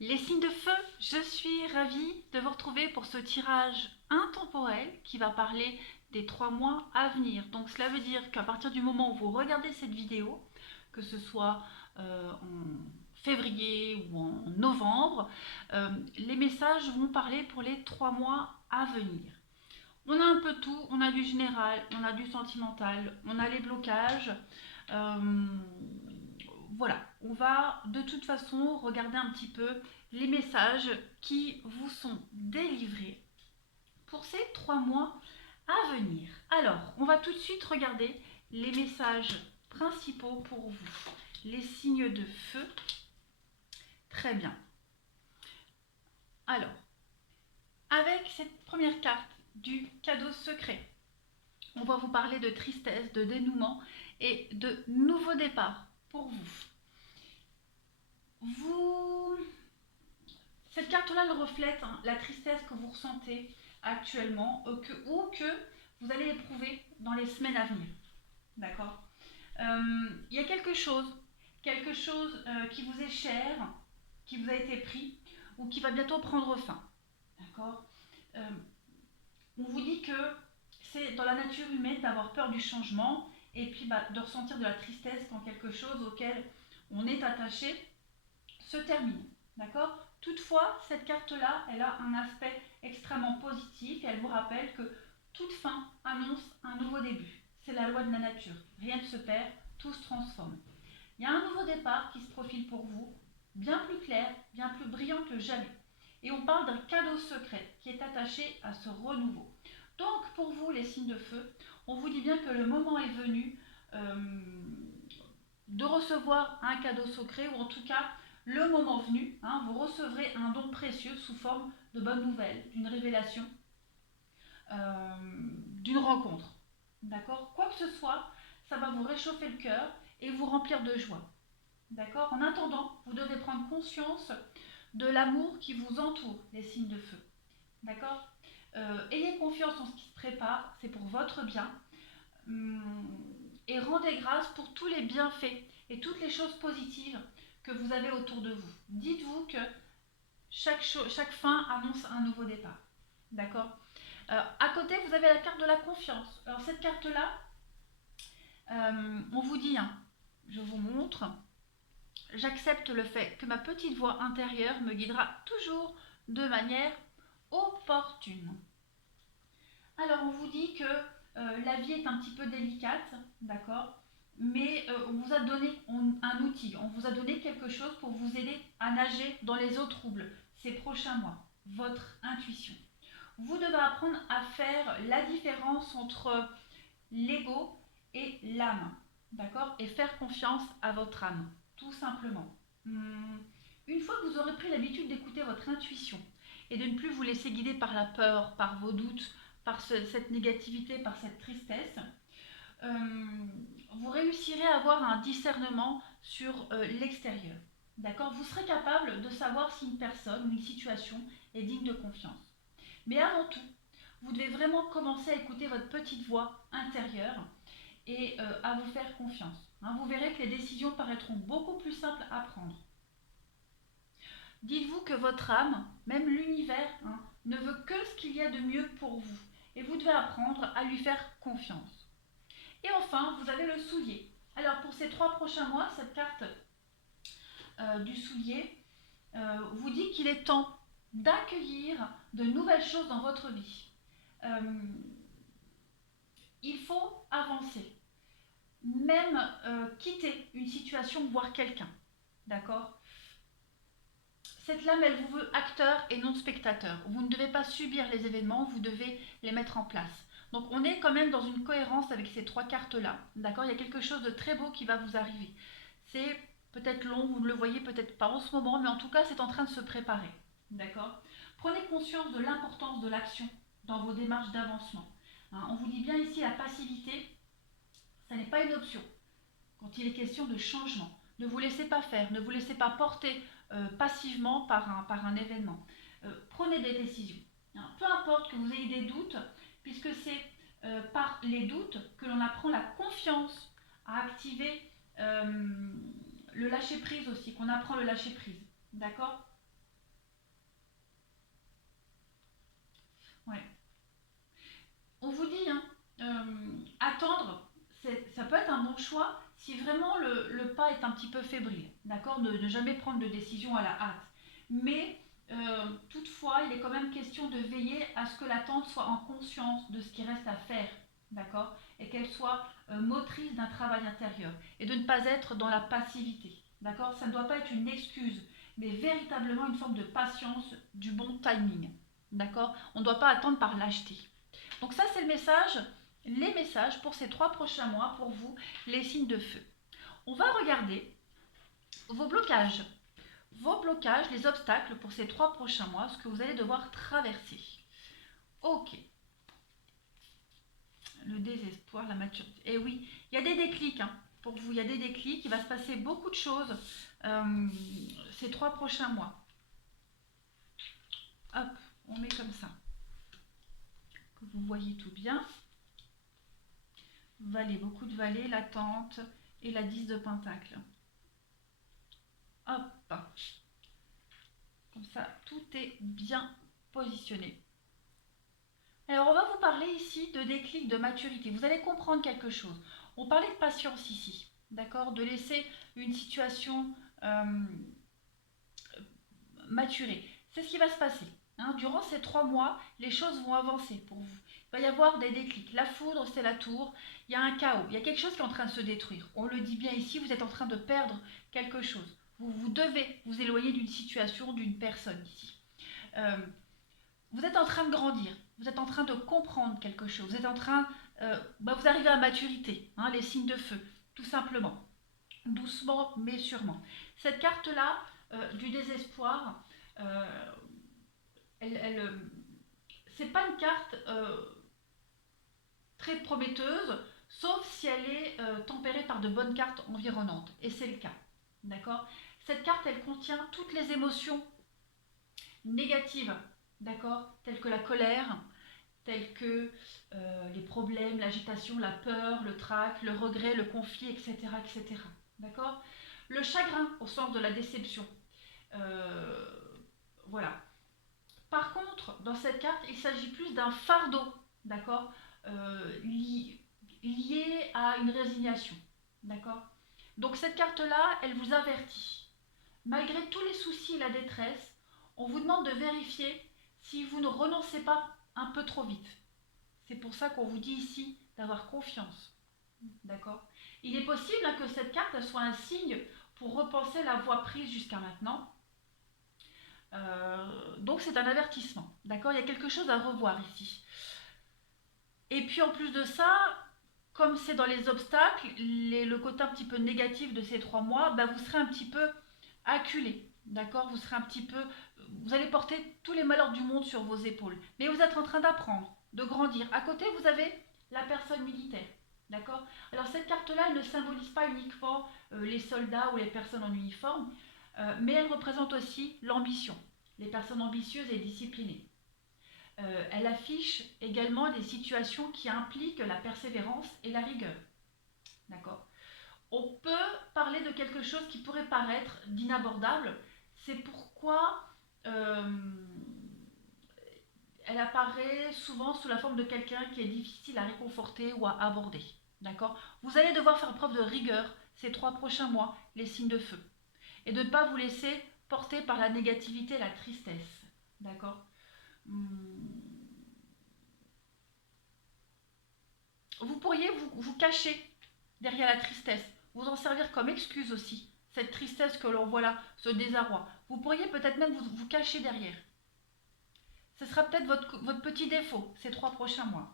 Les signes de feu, je suis ravie de vous retrouver pour ce tirage intemporel qui va parler des 3 mois à venir. Donc cela veut dire qu'à partir du moment où vous regardez cette vidéo, que ce soit en février ou en novembre, les messages vont parler pour les 3 mois à venir. On a un peu tout, on a du général, on a du sentimental, on a les blocages. Euh, voilà, on va de toute façon regarder un petit peu les messages qui vous sont délivrés pour ces 3 mois à venir. Alors, on va tout de suite regarder les messages principaux pour vous. Les signes de feu. Très bien. Alors, avec cette première carte du cadeau secret, on va vous parler de tristesse, de dénouement et de nouveau départ pour vous. Vous Cette carte-là elle reflète la tristesse que vous ressentez actuellement ou que vous allez éprouver dans les semaines à venir. D'accord. Il y a quelque chose qui vous est cher, qui vous a été pris ou qui va bientôt prendre fin. D'accord. Euh, on vous dit que c'est dans la nature humaine d'avoir peur du changement et puis de ressentir de la tristesse quand quelque chose auquel on est attaché se termine. D'accord. Toutefois, cette carte-là, elle a un aspect extrêmement positif et elle vous rappelle que toute fin annonce un nouveau début. C'est la loi de la nature. Rien ne se perd, tout se transforme. Il y a un nouveau départ qui se profile pour vous, bien plus clair, bien plus brillant que jamais. Et on parle d'un cadeau secret qui est attaché à ce renouveau. Donc pour vous, les signes de feu, on vous dit bien que le moment est venu de recevoir un cadeau secret, ou en tout cas le moment venu, vous recevrez un don précieux sous forme de bonnes nouvelles, d'une révélation, d'une rencontre. D'accord. Quoi que ce soit, ça va vous réchauffer le cœur et vous remplir de joie. D'accord. En attendant, vous devez prendre conscience de l'amour qui vous entoure, les signes de feu. D'accord. Ayez confiance en ce qui se prépare, c'est pour votre bien. Et rendez grâce pour tous les bienfaits et toutes les choses positives que vous avez autour de vous. Dites-vous que chaque fin annonce un nouveau départ. D'accord. À côté, vous avez la carte de la confiance. Alors cette carte-là, on vous dit, je vous montre, j'accepte le fait que ma petite voix intérieure me guidera toujours de manière opportune. Alors on vous dit que la vie est un petit peu délicate, d'accord, mais on vous a donné un outil, on vous a donné quelque chose pour vous aider à nager dans les eaux troubles ces prochains mois, votre intuition. Vous devez apprendre à faire la différence entre l'ego et l'âme, d'accord, et faire confiance à votre âme, tout simplement. Une fois que vous aurez pris l'habitude d'écouter votre intuition et de ne plus vous laisser guider par la peur, par vos doutes, par cette négativité, par cette tristesse, vous réussirez à avoir un discernement sur l'extérieur. D'accord. Vous serez capable de savoir si une personne ou une situation est digne de confiance. Mais avant tout, vous devez vraiment commencer à écouter votre petite voix intérieure et à vous faire confiance. Vous verrez que les décisions paraîtront beaucoup plus simples à prendre. Dites-vous que votre âme, même l'univers, ne veut que ce qu'il y a de mieux pour vous. Et vous devez apprendre à lui faire confiance. Et enfin, vous avez le soulier. Alors pour ces 3 prochains mois, cette carte du soulier vous dit qu'il est temps d'accueillir de nouvelles choses dans votre vie. Il faut avancer, même quitter une situation, voire quelqu'un. D'accord. Cette lame, elle vous veut acteur et non spectateur. Vous ne devez pas subir les événements, vous devez les mettre en place. Donc on est quand même dans une cohérence avec ces 3 cartes-là. D'accord. Il y a quelque chose de très beau qui va vous arriver. C'est peut-être long, vous ne le voyez peut-être pas en ce moment, mais en tout cas, c'est en train de se préparer. D'accord. Prenez conscience de l'importance de l'action dans vos démarches d'avancement. On vous dit bien ici, la passivité, ça n'est pas une option quand il est question de changement. Ne vous laissez pas faire, ne vous laissez pas porter passivement par un événement. Prenez des décisions. Peu importe que vous ayez des doutes, puisque c'est par les doutes que l'on apprend la confiance à activer le lâcher prise aussi, qu'on apprend le lâcher prise. D'accord. Ouais. On vous dit, hein, attendre, ça peut être un bon choix si vraiment le pas est un petit peu fébrile, d'accord? Ne jamais prendre de décision à la hâte. Mais toutefois, il est quand même question de veiller à ce que l'attente soit en conscience de ce qui reste à faire, d'accord? Et qu'elle soit motrice d'un travail intérieur et de ne pas être dans la passivité, d'accord? Ça ne doit pas être une excuse, mais véritablement une forme de patience, du bon timing, d'accord? On ne doit pas attendre par lâcheté. Donc ça, c'est le message, les messages pour ces 3 prochains mois, pour vous, les signes de feu. On va regarder vos blocages. Vos blocages, les obstacles pour ces 3 prochains mois, ce que vous allez devoir traverser. Ok. Le désespoir, la maturité. Et oui, il y a des déclics, hein, pour vous, il y a des déclics. Il va se passer beaucoup de choses ces 3 prochains mois. Hop, on met comme ça. Que vous voyez tout bien. Valet, beaucoup de valets, l'attente et la 10 de pentacle. Hop. Comme ça, tout est bien positionné. Alors, on va vous parler ici de déclic, de maturité. Vous allez comprendre quelque chose. On parlait de patience ici, d'accord? De laisser une situation maturer. C'est ce qui va se passer. Hein. Durant ces 3 mois, les choses vont avancer pour vous. Il va y avoir des déclics. La foudre, c'est la tour. Il y a un chaos. Il y a quelque chose qui est en train de se détruire. On le dit bien ici, vous êtes en train de perdre quelque chose. Vous devez vous éloigner d'une situation, d'une personne ici. Euh, vous êtes en train de grandir. Vous êtes en train de comprendre quelque chose. Vous êtes en train... vous arrivez à maturité. Hein, les signes de feu, tout simplement. Doucement, mais sûrement. Cette carte-là, du désespoir, euh, c'est pas une carte très prometteuse, sauf si elle est tempérée par de bonnes cartes environnantes. Et c'est le cas. D'accord? Cette carte, elle contient toutes les émotions négatives, d'accord? Telles que la colère, telles que les problèmes, l'agitation, la peur, le trac, le regret, le conflit, etc. etc. D'accord? Le chagrin au sens de la déception. Euh, voilà. Par contre, dans cette carte, il s'agit plus d'un fardeau, d'accord, lié à une résignation, d'accord. Donc cette carte-là, elle vous avertit. Malgré tous les soucis et la détresse, on vous demande de vérifier si vous ne renoncez pas un peu trop vite. C'est pour ça qu'on vous dit ici d'avoir confiance, d'accord. Il est possible que cette carte soit un signe pour repenser la voie prise jusqu'à maintenant. Donc c'est un avertissement, d'accord. Il y a quelque chose à revoir ici. Et puis en plus de ça, comme c'est dans les obstacles, le côté un petit peu négatif de ces 3 mois, vous serez un petit peu acculé, d'accord. Vous serez un petit peu, vous allez porter tous les malheurs du monde sur vos épaules. Mais vous êtes en train d'apprendre, de grandir. À côté, vous avez la personne militaire, d'accord. Alors cette carte-là, elle ne symbolise pas uniquement les soldats ou les personnes en uniforme, mais elle représente aussi l'ambition, les personnes ambitieuses et disciplinées. Elle affiche également des situations qui impliquent la persévérance et la rigueur. D'accord. On peut parler de quelque chose qui pourrait paraître d'inabordable. C'est pourquoi elle apparaît souvent sous la forme de quelqu'un qui est difficile à réconforter ou à aborder. D'accord. Vous allez devoir faire preuve de rigueur ces 3 prochains mois, les signes de feu. Et de ne pas vous laisser porter par la négativité et la tristesse. D'accord. Vous pourriez vous cacher derrière la tristesse, vous en servir comme excuse aussi, cette tristesse que l'on voit là, ce désarroi. Vous pourriez peut-être même vous cacher derrière. Ce sera peut-être votre petit défaut ces 3 prochains mois.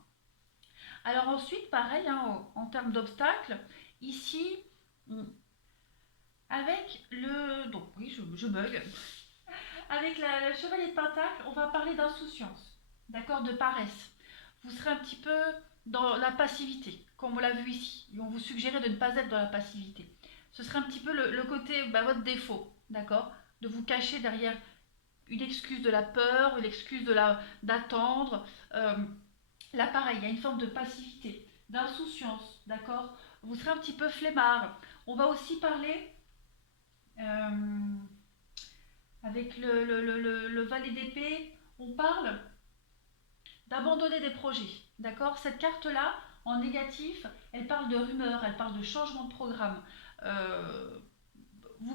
Alors ensuite, pareil, hein, en termes d'obstacles, ici, avec le... Donc oui, je bug. Avec le chevalier de pentacle, on va parler d'insouciance, d'accord, de paresse. Vous serez un petit peu dans la passivité, comme on l'a vu ici. Et on vous suggérait de ne pas être dans la passivité. Ce serait un petit peu le côté, votre défaut, d'accord, de vous cacher derrière une excuse de la peur, une excuse d'attendre. Là, pareil, il y a une forme de passivité, d'insouciance, d'accord. Vous serez un petit peu flemmard. On va aussi parler euh, avec le valet d'épée, on parle d'abandonner des projets. D'accord? Cette carte-là, en négatif, elle parle de rumeurs, elle parle de changement de programme. Euh,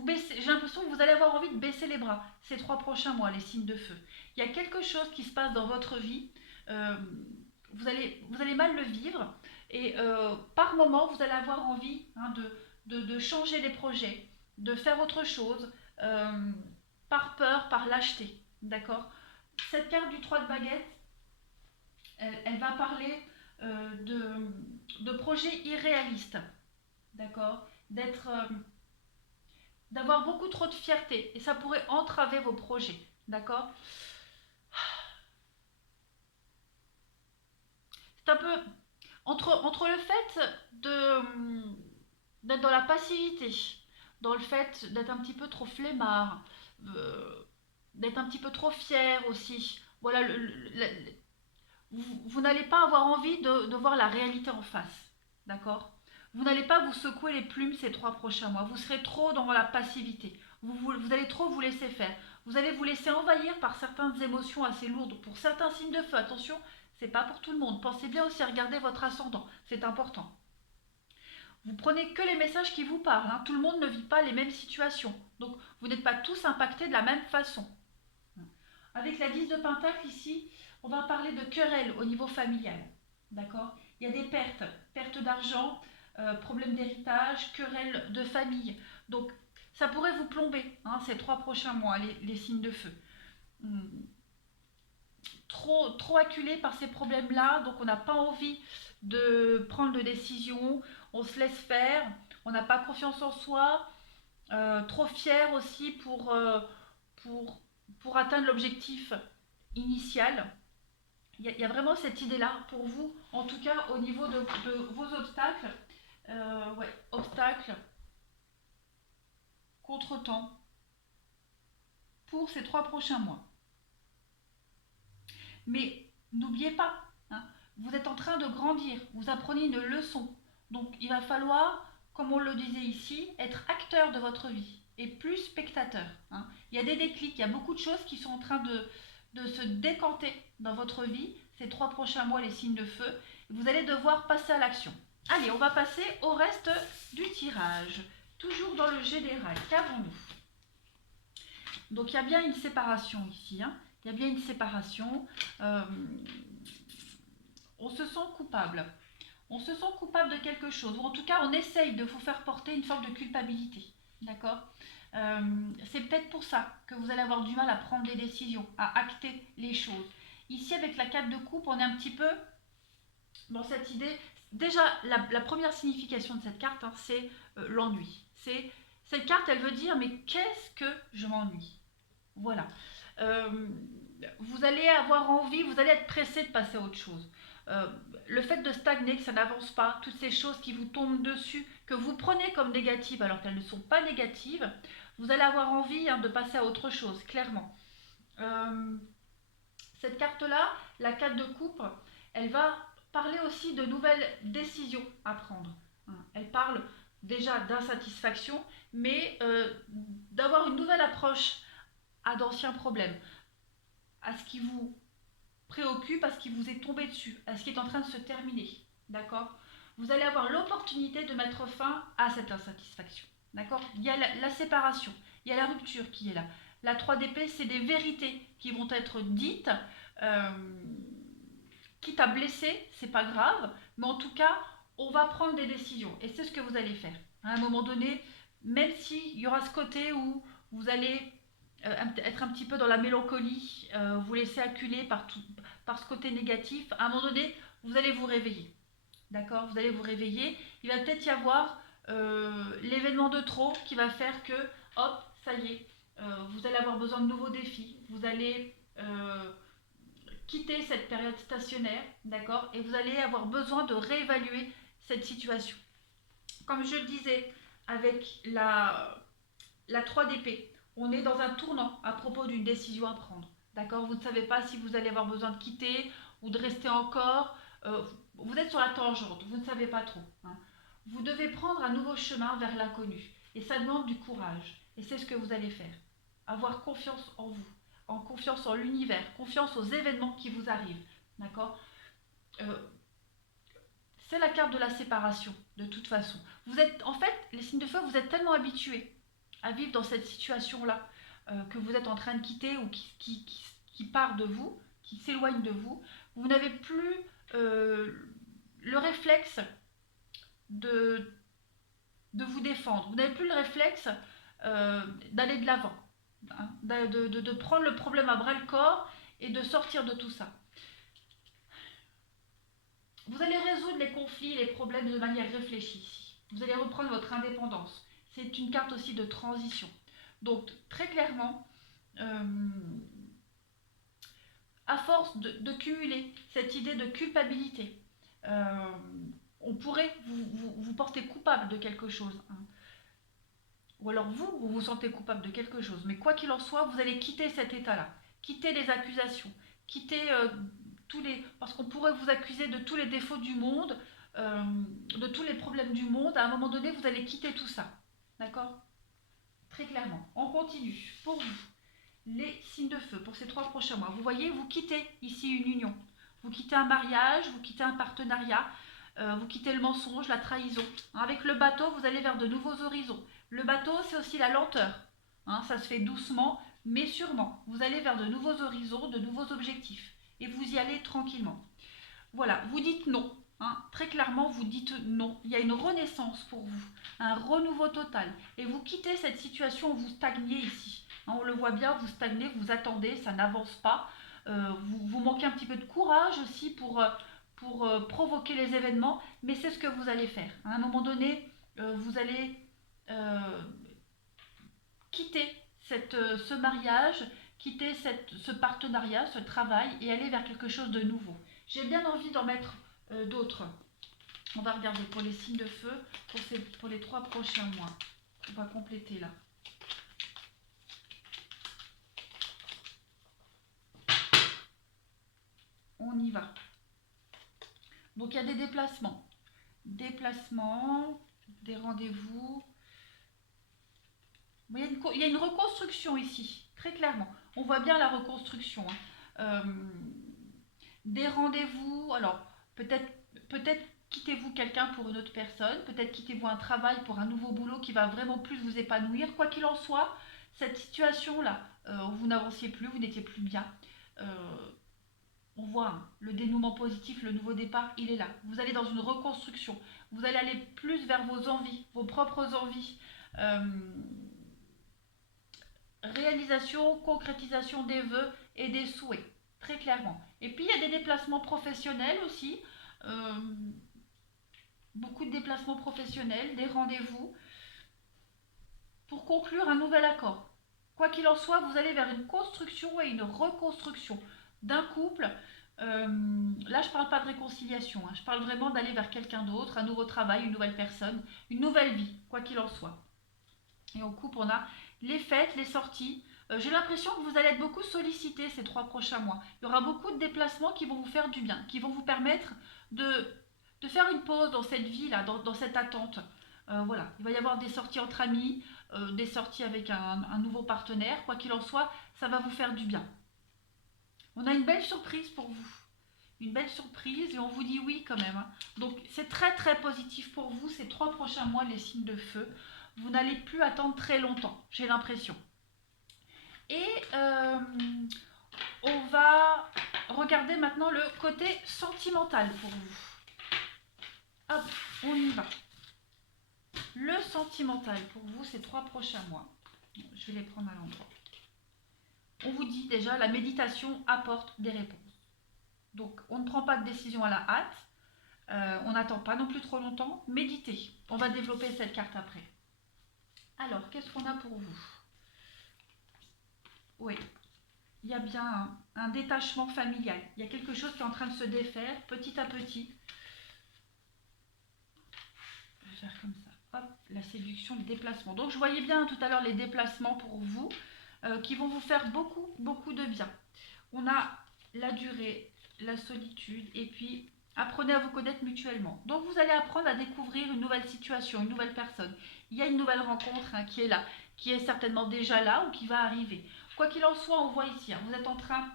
j'ai l'impression que vous allez avoir envie de baisser les bras ces 3 prochains mois, les signes de feu. Il y a quelque chose qui se passe dans votre vie, euh, vous allez mal le vivre, et par moment, vous allez avoir envie de changer les projets, de faire autre chose, euh, par peur, par lâcheté. D'accord? Cette carte du 3 de baguette, elle va parler de projets irréalistes. D'accord? D'avoir beaucoup trop de fierté et ça pourrait entraver vos projets, d'accord? C'est un peu entre le fait d'être dans la passivité, dans le fait d'être un petit peu trop flemmard, euh, d'être un petit peu trop fier aussi. Voilà, vous n'allez pas avoir envie de voir la réalité en face, d'accord? Vous n'allez pas vous secouer les plumes ces 3 prochains mois. Vous serez trop dans la passivité. Vous allez trop vous laisser faire. Vous allez vous laisser envahir par certaines émotions assez lourdes. Pour certains signes de feu, attention, c'est pas pour tout le monde. Pensez bien aussi à regarder votre ascendant. C'est important. Vous prenez que les messages qui vous parlent, hein. Tout le monde ne vit pas les mêmes situations. Donc, vous n'êtes pas tous impactés de la même façon. Avec la 10 de Pentacle ici, on va parler de querelles au niveau familial. D'accord? Il y a des pertes, pertes d'argent, problèmes d'héritage, querelles de famille. Donc, ça pourrait vous plomber, hein, ces 3 prochains mois, les signes de feu. Hum, trop acculé par ces problèmes-là, donc on n'a pas envie de prendre de décision, on se laisse faire, on n'a pas confiance en soi, trop fier aussi pour, pour atteindre l'objectif initial. Il y a vraiment cette idée-là pour vous, en tout cas au niveau de vos obstacles. Ouais, obstacles, contretemps, pour ces 3 prochains mois. Mais n'oubliez pas, hein, vous êtes en train de grandir, vous apprenez une leçon. Donc il va falloir, comme on le disait ici, être acteur de votre vie et plus spectateur, hein. Il y a des déclics, il y a beaucoup de choses qui sont en train de se décanter dans votre vie ces 3 prochains mois, les signes de feu. Vous allez devoir passer à l'action. Allez, on va passer au reste du tirage. Toujours dans le général, qu'avons-nous? Donc il y a bien une séparation ici, hein. Il y a bien une séparation. Euh, on se sent coupable. On se sent coupable de quelque chose, ou en tout cas on essaye de vous faire porter une forme de culpabilité. D'accord? C'est peut-être pour ça que vous allez avoir du mal à prendre des décisions, à acter les choses. Ici, avec la 4 de coupe, on est un petit peu dans cette idée. Déjà, la première signification de cette carte, hein, c'est l'ennui. Cette carte, elle veut dire, mais qu'est-ce que je m'ennuie? Voilà. Euh, vous allez avoir envie, vous allez être pressé de passer à autre chose. Euh, le fait de stagner, que ça n'avance pas, toutes ces choses qui vous tombent dessus, que vous prenez comme négatives alors qu'elles ne sont pas négatives, vous allez avoir envie, hein, de passer à autre chose, clairement. Euh, cette carte-là, la 4 de coupe, elle va parler aussi de nouvelles décisions à prendre. Elle parle déjà d'insatisfaction, mais d'avoir une nouvelle approche à d'anciens problèmes, à ce qui vous préoccupe, à ce qui vous est tombé dessus, à ce qui est en train de se terminer. D'accord? Vous allez avoir l'opportunité de mettre fin à cette insatisfaction. D'accord? Il y a la séparation, il y a la rupture qui est là. La 3 d'épée, c'est des vérités qui vont être dites, euh, quitte à blesser, c'est pas grave, mais en tout cas, on va prendre des décisions et c'est ce que vous allez faire. À un moment donné, même s'il y aura ce côté où vous allez être un petit peu dans la mélancolie, vous laisser acculer par ce côté négatif, à un moment donné, vous allez vous réveiller. D'accord? Vous allez vous réveiller. Il va peut-être y avoir l'événement de trop qui va faire que, hop, ça y est, vous allez avoir besoin de nouveaux défis. Vous allez quitter cette période stationnaire, d'accord? Et vous allez avoir besoin de réévaluer cette situation. Comme je le disais, avec la 3 d'épée, on est dans un tournant à propos d'une décision à prendre. D'accord? Vous ne savez pas si vous allez avoir besoin de quitter ou de rester encore. Vous êtes sur la tangente, vous ne savez pas trop, hein. Vous devez prendre un nouveau chemin vers l'inconnu. Et ça demande du courage. Et c'est ce que vous allez faire. Avoir confiance en vous, en confiance en l'univers, confiance aux événements qui vous arrivent. D'accord. Euh, c'est la carte de la séparation, de toute façon. Vous êtes, en fait, les signes de feu, vous êtes tellement habitués à vivre dans cette situation-là, que vous êtes en train de quitter ou qui part de vous, qui s'éloigne de vous, vous n'avez plus euh, le réflexe de, de vous défendre. Vous n'avez plus le réflexe d'aller de l'avant, hein, de prendre le problème à bras le corps et de sortir de tout ça. Vous allez résoudre les conflits, les problèmes de manière réfléchie ici. Vous allez reprendre votre indépendance. C'est une carte aussi de transition. Donc très clairement, euh, à force de cumuler cette idée de culpabilité, euh, on pourrait vous porter coupable de quelque chose, hein. Ou alors vous vous sentez coupable de quelque chose. Mais quoi qu'il en soit, vous allez quitter cet état-là. Quitter les accusations. Quitter tous les... Parce qu'on pourrait vous accuser de tous les défauts du monde, euh, de tous les problèmes du monde. À un moment donné, vous allez quitter tout ça. D'accord? Très clairement. On continue. Pour vous, les signes de feu, pour ces 3 prochains mois. Vous voyez, vous quittez ici une union. Vous quittez un mariage, vous quittez un partenariat, vous quittez le mensonge, la trahison. Avec le bateau, vous allez vers de nouveaux horizons. Le bateau, c'est aussi la lenteur. Hein, ça se fait doucement, mais sûrement. Vous allez vers de nouveaux horizons, de nouveaux objectifs. Et vous y allez tranquillement. Voilà, vous dites non. Hein, très clairement, vous dites non. Il y a une renaissance pour vous, un renouveau total. Et vous quittez cette situation où vous stagnez ici. Hein, on le voit bien, vous stagnez, vous attendez, ça n'avance pas. Vous manquez un petit peu de courage aussi pour provoquer les événements, mais c'est ce que vous allez faire. À un moment donné, vous allez euh, quitter ce mariage, quitter ce partenariat, ce travail et aller vers quelque chose de nouveau. J'ai bien envie d'en mettre d'autres. On va regarder pour les signes de feu pour les 3 prochains mois. On va compléter là. On y va. Donc il y a des déplacements. Déplacements, des rendez-vous. Il y a une reconstruction ici, très clairement. On voit bien la reconstruction, hein. Des rendez-vous, alors peut-être quittez-vous quelqu'un pour une autre personne, peut-être quittez-vous un travail pour un nouveau boulot qui va vraiment plus vous épanouir. Quoi qu'il en soit, cette situation-là, où vous n'avanciez plus, vous n'étiez plus bien, euh, on voit, hein, le dénouement positif, le nouveau départ, il est là. Vous allez dans une reconstruction. Vous allez aller plus vers vos envies, vos propres envies. Euh, Réalisation, concrétisation des vœux et des souhaits, très clairement. Et puis il y a des déplacements professionnels aussi. Euh, Beaucoup de déplacements professionnels, des rendez-vous pour conclure un nouvel accord. Quoi qu'il en soit, vous allez vers une construction et une reconstruction d'un couple. Là, je ne parle pas de réconciliation, hein. Je parle vraiment d'aller vers quelqu'un d'autre, un nouveau travail, une nouvelle personne, une nouvelle vie, quoi qu'il en soit. Et en couple, on a les fêtes, les sorties. J'ai l'impression que vous allez être beaucoup sollicité ces 3 prochains mois. Il y aura beaucoup de déplacements qui vont vous faire du bien, qui vont vous permettre de faire une pause dans cette vie-là, dans cette attente. Voilà, il va y avoir des sorties entre amis, des sorties avec un nouveau partenaire. Quoi qu'il en soit, ça va vous faire du bien. On a une belle surprise pour vous. Une belle surprise et on vous dit oui quand même, hein. Donc c'est très très positif pour vous ces 3 prochains mois, les signes de feu. Vous n'allez plus attendre très longtemps, j'ai l'impression. Et on va regarder maintenant le côté sentimental pour vous. Hop, on y va. Le sentimental pour vous ces 3 prochains mois. Je vais les prendre à l'endroit. On vous dit déjà, la méditation apporte des réponses. Donc on ne prend pas de décision à la hâte. On n'attend pas non plus trop longtemps. Méditez. On va développer cette carte après. Alors, qu'est-ce qu'on a pour vous? Oui, il y a bien un détachement familial. Il y a quelque chose qui est en train de se défaire petit à petit. Je vais faire comme ça. Hop, la séduction, le déplacement. Donc je voyais bien tout à l'heure les déplacements pour vous qui vont vous faire beaucoup, beaucoup de bien. On a la durée, la solitude et puis apprenez à vous connaître mutuellement. Donc vous allez apprendre à découvrir une nouvelle situation, une nouvelle personne. Il y a une nouvelle rencontre, hein, qui est là, qui est certainement déjà là ou qui va arriver. Quoi qu'il en soit, on voit ici, hein, vous êtes en train,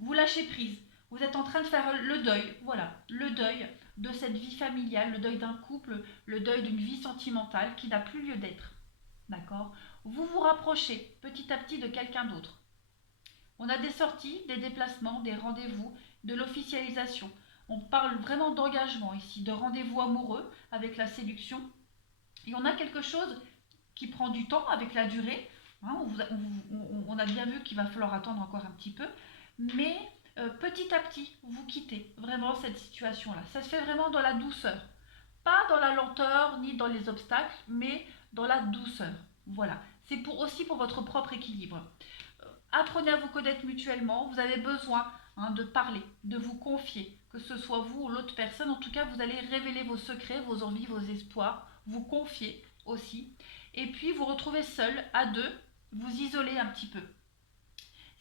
vous lâchez prise. Vous êtes en train de faire le deuil, voilà, le deuil de cette vie familiale, le deuil d'un couple, le deuil d'une vie sentimentale qui n'a plus lieu d'être. D'accord? Vous vous rapprochez petit à petit de quelqu'un d'autre. On a des sorties, des déplacements, des rendez-vous, de l'officialisation. On parle vraiment d'engagement ici, de rendez-vous amoureux avec la séduction. Et on a quelque chose qui prend du temps avec la durée. Hein, on a bien vu qu'il va falloir attendre encore un petit peu. Mais petit à petit, vous quittez vraiment cette situation-là. Ça se fait vraiment dans la douceur. Pas dans la lenteur ni dans les obstacles, mais dans la douceur. Voilà. C'est aussi pour votre propre équilibre. Apprenez à vous connaître mutuellement. Vous avez besoin de parler, de vous confier, que ce soit vous ou l'autre personne. En tout cas, vous allez révéler vos secrets, vos envies, vos espoirs, vous confier aussi. Et puis, vous retrouvez seul, à deux, vous isoler un petit peu.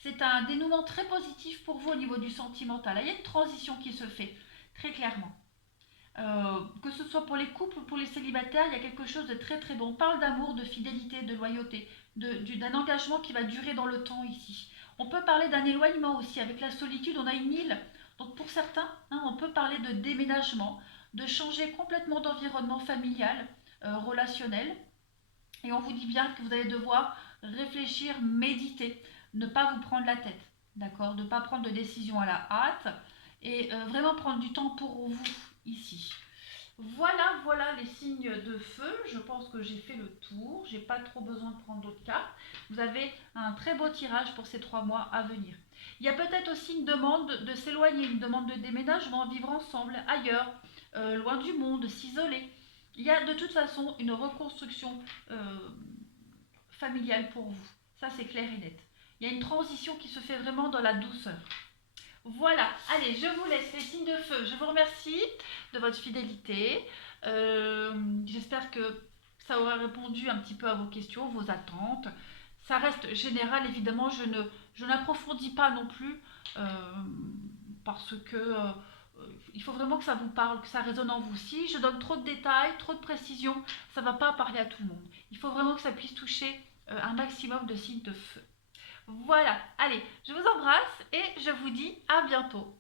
C'est un dénouement très positif pour vous au niveau du sentimental. Il y a une transition qui se fait, très clairement. Que ce soit pour les couples ou pour les célibataires, il y a quelque chose de très très bon. On parle d'amour, de fidélité, de loyauté, d'un engagement qui va durer dans le temps ici. On peut parler d'un éloignement aussi. Avec la solitude, on a une île. Donc pour certains, on peut parler de déménagement, de changer complètement d'environnement familial, relationnel. Et on vous dit bien que vous allez devoir réfléchir, méditer, ne pas vous prendre la tête, d'accord? Ne pas prendre de décision à la hâte et vraiment prendre du temps pour vous ici. Voilà, voilà les signes de feu. Je pense que j'ai fait le tour. J'ai pas trop besoin de prendre d'autres cartes. Vous avez un très beau tirage pour ces 3 mois à venir. Il y a peut-être aussi une demande de s'éloigner, une demande de déménagement, vivre ensemble, ailleurs, loin du monde, s'isoler. Il y a de toute façon une reconstruction familiale pour vous. Ça, c'est clair et net. Il y a une transition qui se fait vraiment dans la douceur. Voilà, allez, je vous laisse les signes de feu. Je vous remercie de votre fidélité. J'espère que ça aura répondu un petit peu à vos questions, vos attentes. Ça reste général, évidemment, je n'approfondis pas non plus parce que il faut vraiment que ça vous parle, que ça résonne en vous. Si je donne trop de détails, trop de précisions, ça ne va pas parler à tout le monde. Il faut vraiment que ça puisse toucher un maximum de signes de feu. Voilà, allez, je vous embrasse et je vous dis à bientôt.